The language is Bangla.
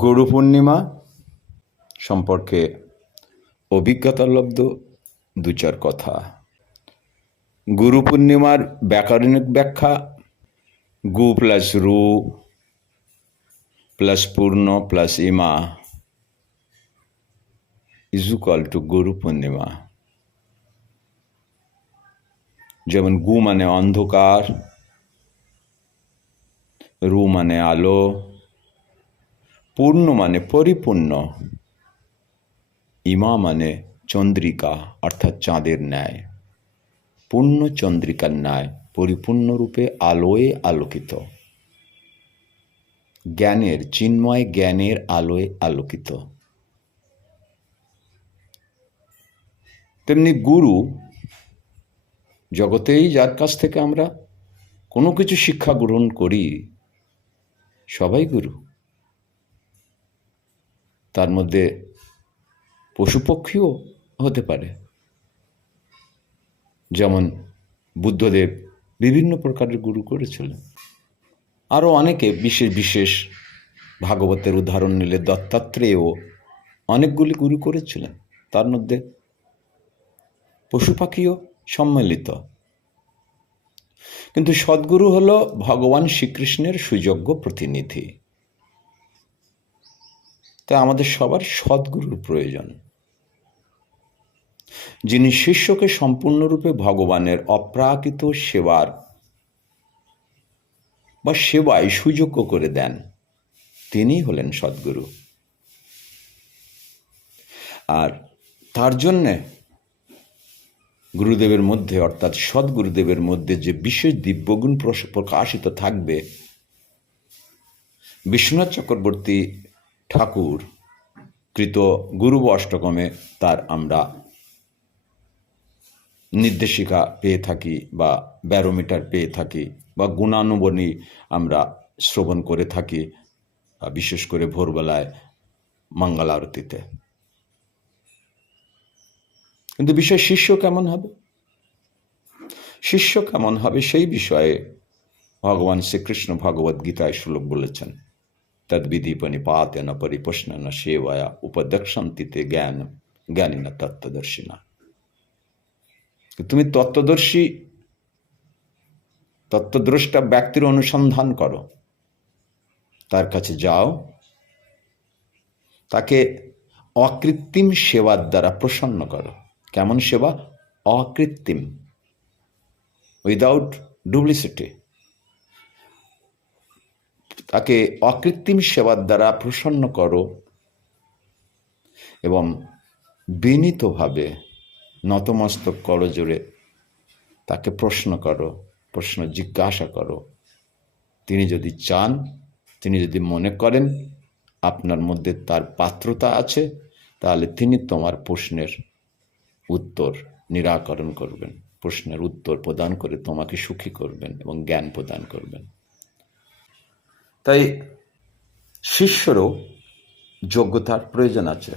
গুরু পূর্ণিমা সম্পর্কে অভিজ্ঞতালব্ধ দু চার কথা। গুরু পূর্ণিমার ব্যাকরণিক ব্যাখ্যা: গু প্লাস রু প্লাস পূর্ণ প্লাস ইমা is equal to Guru Purnima. যেমন গু মানে অন্ধকার, রু মানে আলো, পূর্ণ মানে পরিপূর্ণ, ইমা মানে চন্দ্রিকা অর্থাৎ চাঁদের ন্যায়, পূর্ণ চন্দ্রিকার ন্যায় পরিপূর্ণরূপে আলোয় আলোকিত, জ্ঞানের চিন্ময় জ্ঞানের আলোয় আলোকিত। তেমনি গুরু জগতেই যার কাছ থেকে আমরা কোনো কিছু শিক্ষা গ্রহণ করি সবাই গুরু। তার মধ্যে পশুপক্ষীও হতে পারে। যেমন বুদ্ধদেব বিভিন্ন প্রকারের গুরু করেছিলেন। আরও অনেকে বিশেষ বিশেষ ভাগবতের উদাহরণ নিলে দত্তাত্রেয়ও অনেকগুলি গুরু করেছিলেন। তার মধ্যে পশু পাখিও সম্মিলিত। কিন্তু সদ্গুরু হল ভগবান শ্রীকৃষ্ণের সুযোগ্য প্রতিনিধি। তাই আমাদের সবার সদ্গুরুর প্রয়োজন, যিনি শিষ্যকে সম্পূর্ণরূপে ভগবানের অপ্রাকৃত সেবার বা সেবায় সুযোগ্য করে দেন, তিনিই হলেন সদ্গুরু। আর তার জন্যে গুরুদেবের মধ্যে অর্থাৎ সদ্গুরুদেবের মধ্যে যে বিশেষ দিব্যগুণ প্রকাশিত থাকবে, বিশ্বনাথ চক্রবর্তী ঠাকুর কৃত গুরুব অষ্টকমে তার আমরা নির্দেশিকা পেয়ে থাকি বা ব্যারোমিটার পেয়ে থাকি বা গুণানুবনী আমরা শ্রবণ করে থাকি, বিশেষ করে ভোরবেলায় মঙ্গল আরতিতে। কিন্তু বিষয় শিষ্য কেমন হবে, শিষ্য কেমন হবে সেই বিষয়ে ভগবান শ্রীকৃষ্ণ ভগবদ গীতায় শ্লোক বলেছেন, তদ্বিধি পনিপাতেন পরিপোষণেন সেবায়া উপদক্ষন্তিতে জ্ঞানিনা তত্ত্বদর্শিনা। তুমি তত্ত্বদ্রষ্টা ব্যক্তির অনুসন্ধান করো, তার কাছে যাও, তাকে অকৃত্রিম সেবার দ্বারা প্রসন্ন করো। কেমন সেবা? অকৃত্রিম, উইদাউট ডুপ্লিসিটি। তাকে অকৃত্রিম সেবার দ্বারা প্রসন্ন করো এবং বিনীতভাবে নতমস্তক করজোড়ে তাকে প্রশ্ন জিজ্ঞাসা করো। তিনি যদি চান, তিনি যদি মনে করেন আপনার মধ্যে তার পাত্রতা আছে, তাহলে তিনি তোমার প্রশ্নের উত্তর নিরাকরণ করবেন, প্রশ্নের উত্তর প্রদান করে তোমাকে সুখী করবেন এবং জ্ঞান প্রদান করবেন। তাই শিষ্যরও যোগ্যতার প্রয়োজন আছে।